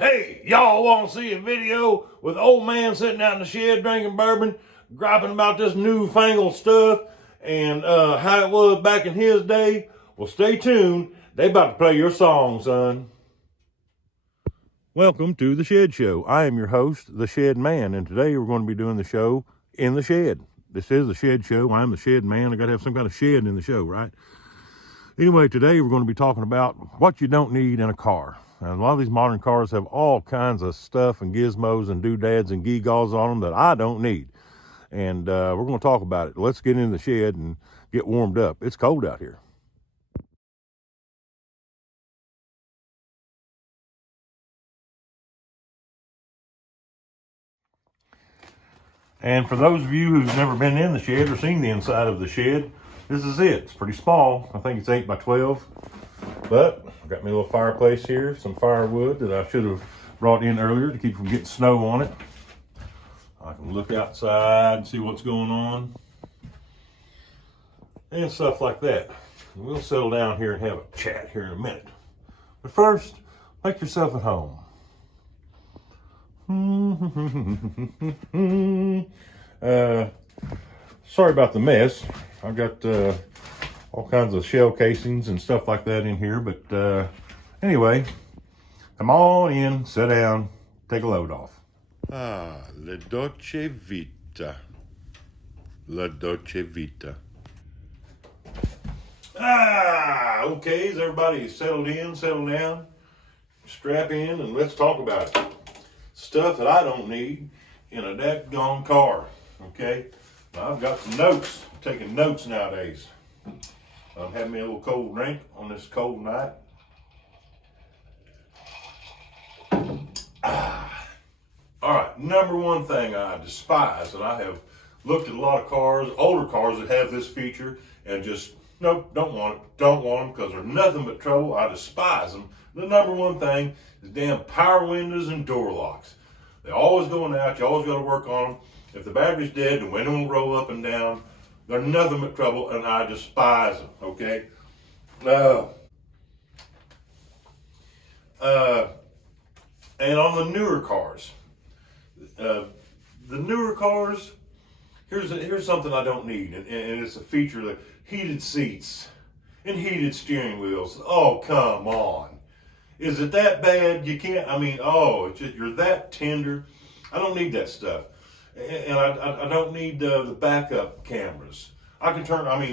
Hey, y'all want to see a video with old man sitting out in the shed drinking bourbon, griping about this newfangled stuff and how it was back in his day? Well, stay tuned. They about to play your song, son. Welcome to The Shed Show. I am your host, The Shed Man, and today we're going to be doing the show in the shed. This is The Shed Show. I'm the Shed Man. I got to have some kind of shed in the show, right? Anyway, today we're going to be talking about what you don't need in a car. And a lot of these modern cars have all kinds of stuff and gizmos and doodads and gewgaws on them that I don't need. And we're going to talk about it. Let's get in the shed and get warmed up. It's cold out here. And for those of you who've never been in the shed or seen the inside of the shed, this is it. It's pretty small. I think it's 8 by 12. But I've got my little fireplace here, some firewood that I should have brought in earlier to keep from getting snow on it. I can look outside and see what's going on and stuff like that. We'll settle down here and have a chat here in a minute. But first, make yourself at home. Sorry about the mess. I've got all kinds of shell casings and stuff like that in here. But anyway, come on in, sit down, take a load off. La dolce vita. La dolce vita. Okay, is everybody settled in, settled down? Strap in and let's talk about it. Stuff that I don't need in a daggone car, okay? Now, I've got some notes, I'm taking notes nowadays. I'm having me a little cold drink on this cold night. All right, number one thing I despise, and I have looked at a lot of cars, older cars that have this feature, and just, nope, don't want it, don't want them because they're nothing but trouble. I despise them. The number one thing is damn power windows and door locks. They're always going out, you always got to work on them. If the battery's dead, the window will roll up and down. They're nothing but trouble, and I despise them, okay? And on the newer cars, here's something I don't need, and it's a feature that heated seats and heated steering wheels. Oh, come on. Is it that bad? You can't, it's just, you're that tender. I don't need that stuff. And I don't need the backup cameras. I can turn, I've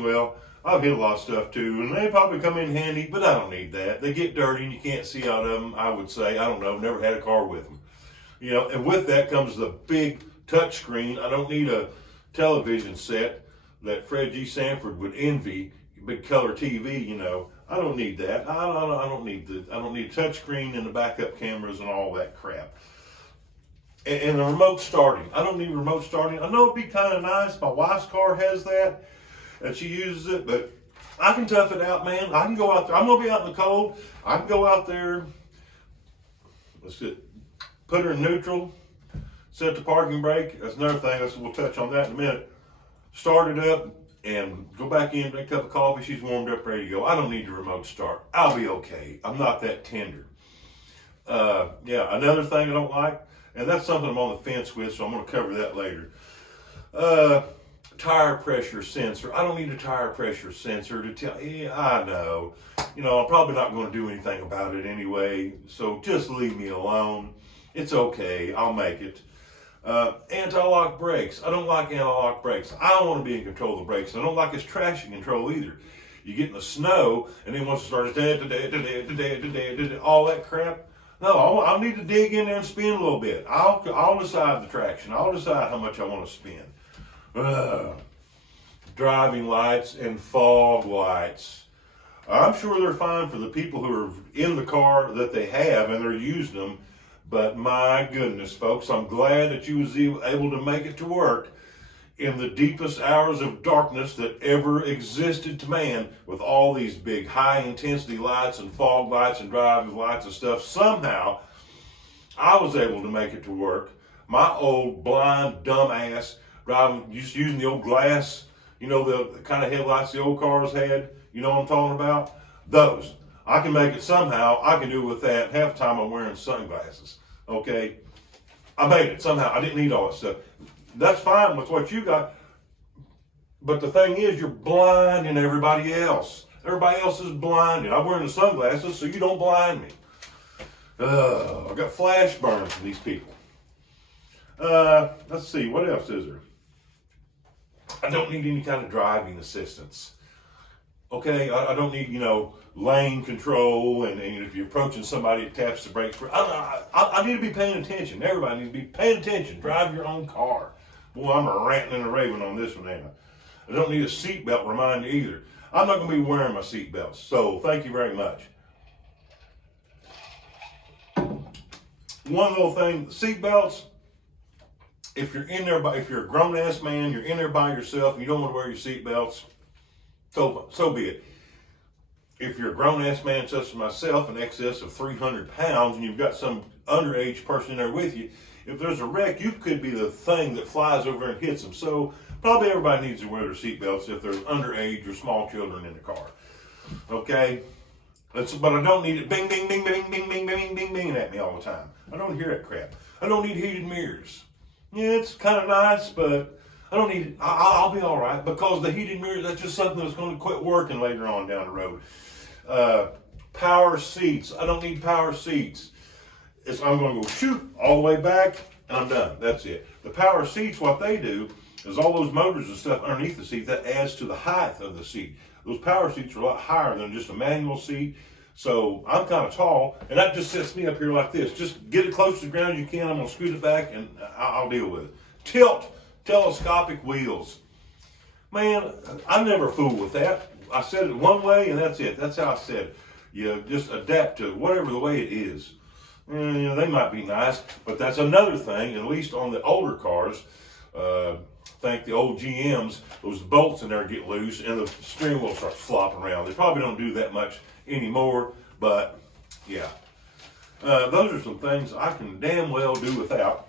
hit a lot of stuff too, and they probably come in handy, but I don't need that. They get dirty and you can't see out of them, I would say. I don't know, never had a car with them. And with that comes the big touch screen. I don't need a television set that Fred G. Sanford would envy, big color TV, I don't need that. I don't need touch screen and the backup cameras and all that crap. And the remote starting. I don't need remote starting. I know it'd be kind of nice. My wife's car has that, and she uses it, but I can tough it out, man. I can go out there. I'm going to be out in the cold. I can go out there, put her in neutral, set the parking brake. That's another thing. We'll touch on that in a minute. Start it up and go back in, make a cup of coffee. She's warmed up, ready to go. I don't need the remote start. I'll be okay. I'm not that tender. Another thing I don't like, and that's something I'm on the fence with, so I'm going to cover that later. Tire pressure sensor. I don't need a tire pressure sensor to tell. Yeah, I know. I'm probably not going to do anything about it anyway, so just leave me alone. It's okay. I'll make it. Anti-lock brakes. I don't like anti-lock brakes. I don't want to be in control of the brakes. I don't like its traction control either. You get in the snow, and then once it starts all that crap. No, I'll need to dig in there and spin a little bit. I'll decide the traction. I'll decide how much I want to spin. Driving lights and fog lights. I'm sure they're fine for the people who are in the car that they have and they're using them. But my goodness, folks, I'm glad that you was able to make it to work in the deepest hours of darkness that ever existed to man with all these big high intensity lights and fog lights and driving lights and stuff. Somehow, I was able to make it to work. My old blind dumb ass driving, just using the old glass, the kind of headlights the old cars had, you know what I'm talking about? Those. I can make it somehow. I can do it with that. Half the time I'm wearing sunglasses. Okay? I made it somehow. I didn't need all that stuff. That's fine with what you got. But the thing is, you're blinding everybody else. Everybody else is blinded. I'm wearing the sunglasses so you don't blind me. I got flash burn from these people. Let's see, what else is there? I don't need any kind of driving assistance. Okay, I don't need, lane control, and if you're approaching somebody, it taps the brakes. I need to be paying attention. Everybody needs to be paying attention. Drive your own car. Boy, I'm a ranting and a raving on this one, ain't I? I don't need a seatbelt reminder either. I'm not going to be wearing my seatbelts, so thank you very much. One little thing, seatbelts, if you're in there, if you're a grown-ass man, you're in there by yourself, and you don't want to wear your seatbelts, so be it. If you're a grown-ass man such as myself, in excess of 300 pounds, and you've got some underage person in there with you, if there's a wreck, you could be the thing that flies over and hits them. So probably everybody needs to wear their seatbelts if there's underage or small children in the car. Okay? But I don't need it bing, bing, bing, bing, bing, bing, bing, bing, bing at me all the time. I don't hear that crap. I don't need heated mirrors. Yeah, it's kind of nice, but I don't need it. I'll be all right, because the heated mirrors, that's just something that's going to quit working later on down the road. Power seats. I don't need power seats. I'm going to go shoot all the way back, and I'm done. That's it. The power seats, what they do is all those motors and stuff underneath the seat, that adds to the height of the seat. Those power seats are a lot higher than just a manual seat. So I'm kind of tall, and that just sets me up here like this. Just get it close to the ground as you can. I'm going to scoot it back, and I'll deal with it. Telescopic wheels. Man, I never fool with that. I said it one way, and that's it. That's how I said it. You just adapt to whatever the way it is. They might be nice, but that's another thing, at least on the older cars. Think the old GMs, those bolts in there get loose and the steering wheel starts flopping around. They probably don't do that much anymore, but yeah. Those are some things I can damn well do without.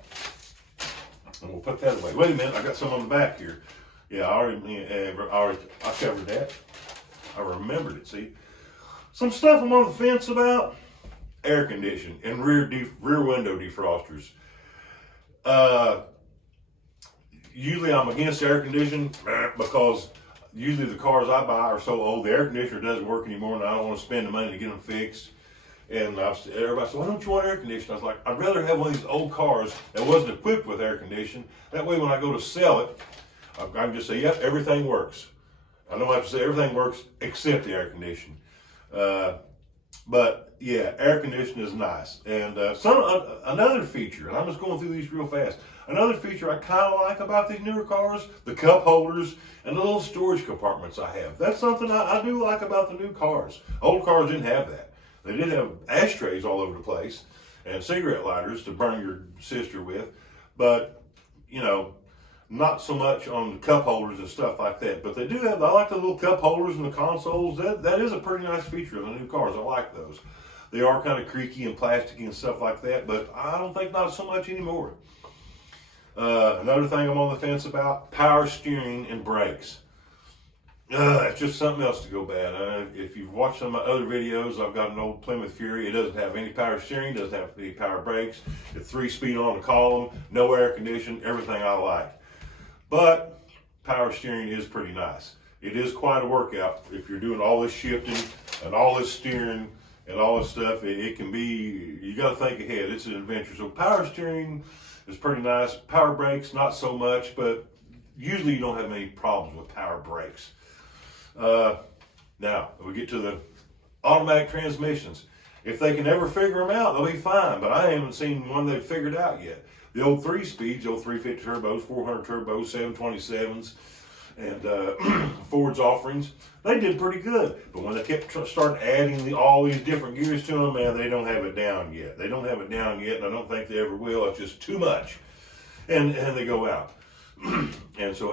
And we'll put that away. Wait a minute, I got some on the back here. Yeah, I covered that. I remembered it, see. Some stuff I'm on the fence about. Air conditioning and rear window defrosters. Usually I'm against air conditioning because usually the cars I buy are so old, the air conditioner doesn't work anymore, and I don't want to spend the money to get them fixed. And everybody said, why don't you want air conditioning? I was like, I'd rather have one of these old cars that wasn't equipped with air conditioning. That way when I go to sell it, I can just say, yep, everything works. I don't have to say everything works except the air conditioning. But yeah, air conditioning is nice. And another feature, and I'm just going through these real fast. Another feature I kind of like about these newer cars, the cup holders and the little storage compartments I have. That's something I do like about the new cars. Old cars didn't have that. They did have ashtrays all over the place and cigarette lighters to burn your sister with, but not so much on the cup holders and stuff like that. But they do have, I like the little cup holders in the consoles. That is a pretty nice feature of the new cars. I like those. They are kind of creaky and plasticky and stuff like that, but I don't think not so much anymore. Another thing I'm on the fence about, power steering and brakes. It's just something else to go bad. If you've watched some of my other videos, I've got an old Plymouth Fury. It doesn't have any power steering, doesn't have any power brakes. It's 3-speed on the column, no air conditioning, everything I like. But power steering is pretty nice. It is quite a workout. If you're doing all this shifting and all this steering and all this stuff, it can be, you got to think ahead. It's an adventure. So power steering is pretty nice. Power brakes, not so much, but usually you don't have any problems with power brakes. Now, we get to the automatic transmissions. If they can ever figure them out, they'll be fine, but I haven't seen one they've figured out yet. The old 3-speeds, the old 350 turbos, 400 turbos, 727s, and Ford's offerings, they did pretty good. But when they kept starting adding all these different gears to them, man, they don't have it down yet. They don't have it down yet, and I don't think they ever will. It's just too much. And they go out. And so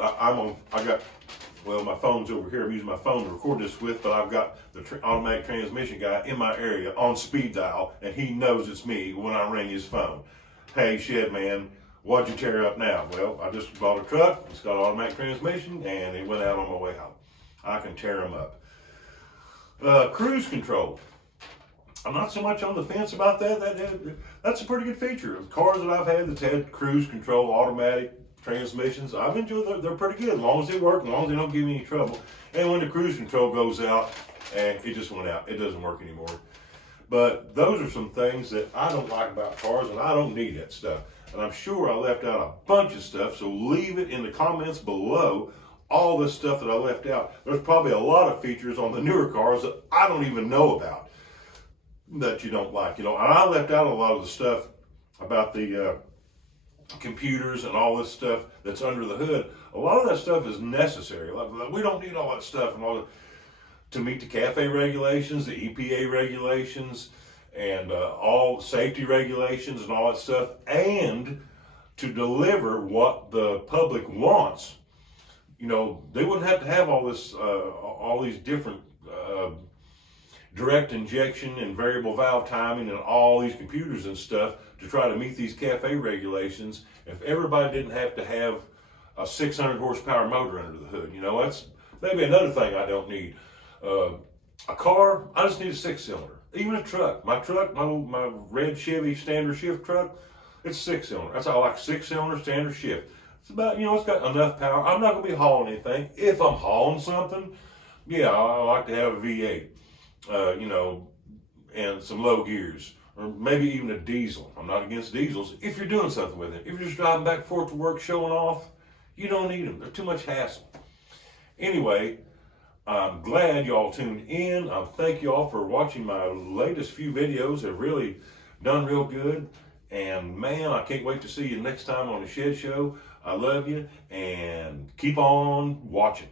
my phone's over here. I'm using my phone to record this with, but I've got the automatic transmission guy in my area on speed dial, and he knows it's me when I ring his phone. Hey, shed man, what'd you tear up now? Well, I just bought a truck. It's got automatic transmission, and it went out on my way out. I can tear them up. Cruise control. I'm not so much on the fence about that. That's a pretty good feature. The cars that I've had that's had cruise control, automatic transmissions, I've enjoyed them. They're pretty good, as long as they work, as long as they don't give me any trouble. And when the cruise control goes out, and it just went out, it doesn't work anymore. But those are some things that I don't like about cars, and I don't need that stuff. And I'm sure I left out a bunch of stuff, so leave it in the comments below, all this stuff that I left out. There's probably a lot of features on the newer cars that I don't even know about that you don't like. You know, and I left out a lot of the stuff about the computers and all this stuff that's under the hood. A lot of that stuff is necessary. Like, we don't need all that stuff and all that to meet the CAFE regulations, the EPA regulations, and all safety regulations and all that stuff, and to deliver what the public wants. You know, they wouldn't have to have all this, all these different direct injection and variable valve timing and all these computers and stuff to try to meet these CAFE regulations. If everybody didn't have to have a 600 horsepower motor under the hood, you know, that's maybe another thing I don't need. A car, I just need a 6-cylinder. Even a truck. My truck, my red Chevy standard shift truck, it's 6-cylinder. That's all I like, 6-cylinder standard shift. It's about, you know, it's got enough power. I'm not going to be hauling anything. If I'm hauling something, yeah, I like to have a V8, you know, and some low gears, or maybe even a diesel. I'm not against diesels if you're doing something with it. If you're just driving back and forth to work showing off, you don't need them. They're too much hassle. Anyway, I'm glad y'all tuned in. Thank y'all for watching my latest few videos. They've really done real good. And man, I can't wait to see you next time on the Shed Show. I love you, and keep on watching.